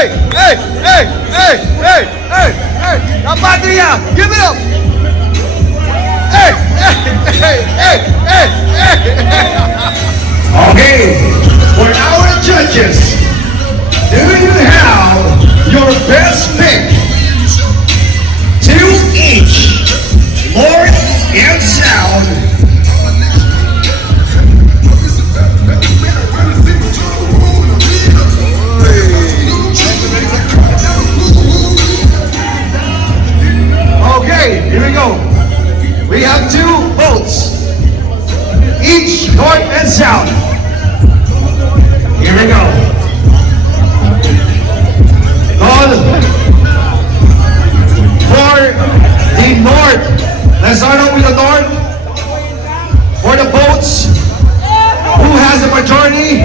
Hey, hey, hey, hey, hey, hey, hey. La patria, give it up. Hey, hey, hey, hey, hey, hey. Okay, for our judges, do you have your best pick? Here we go. We have two votes, each north and south. Here we go. Call for the north. Let's start off with the north. For the votes, who has the majority?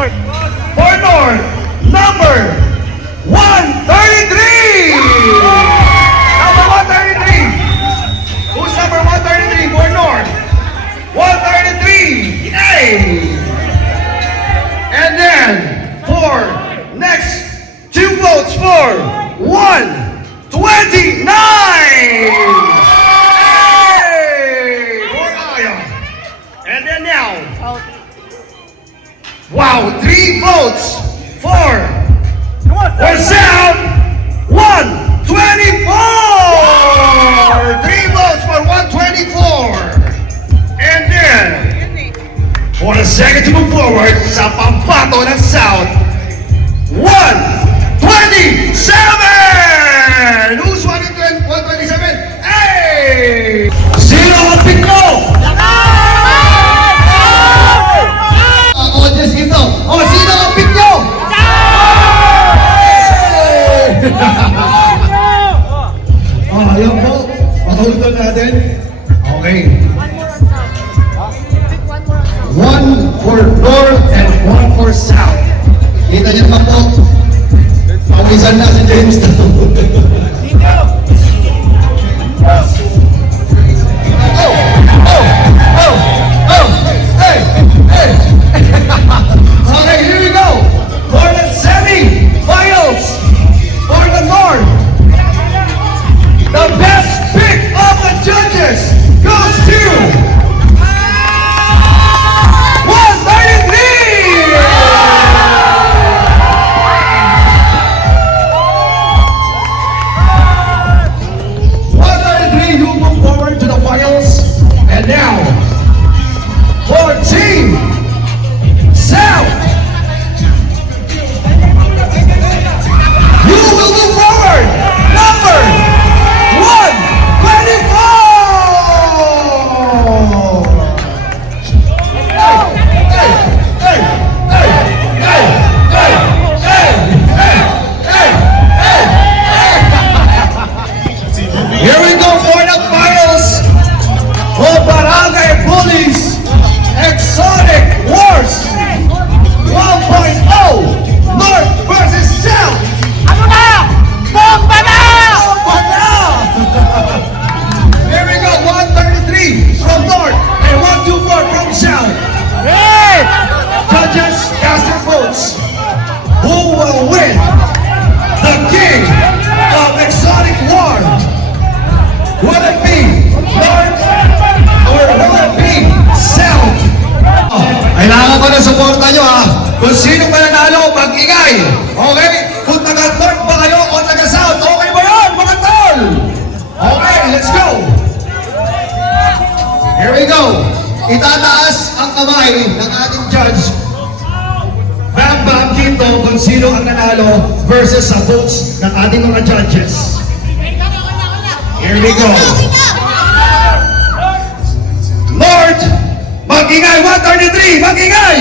North. for north, number 133! Second to forward sa pambato ng South. For south. Kita niyo naman po. Pawisan na si James Okay, Kung sino mananalo, mag-ingay. Okay? Kung taga-North ba kayo o taga-South, okay ba yun, mga tol? Okay, let's go. Here we go. Itataas ang kamay ng ating judge. Bam Bam dito kung sino ang nanalo versus sa votes ng ating mga judges. Here we go. Lord, mag-ingay 133, mag-ingay!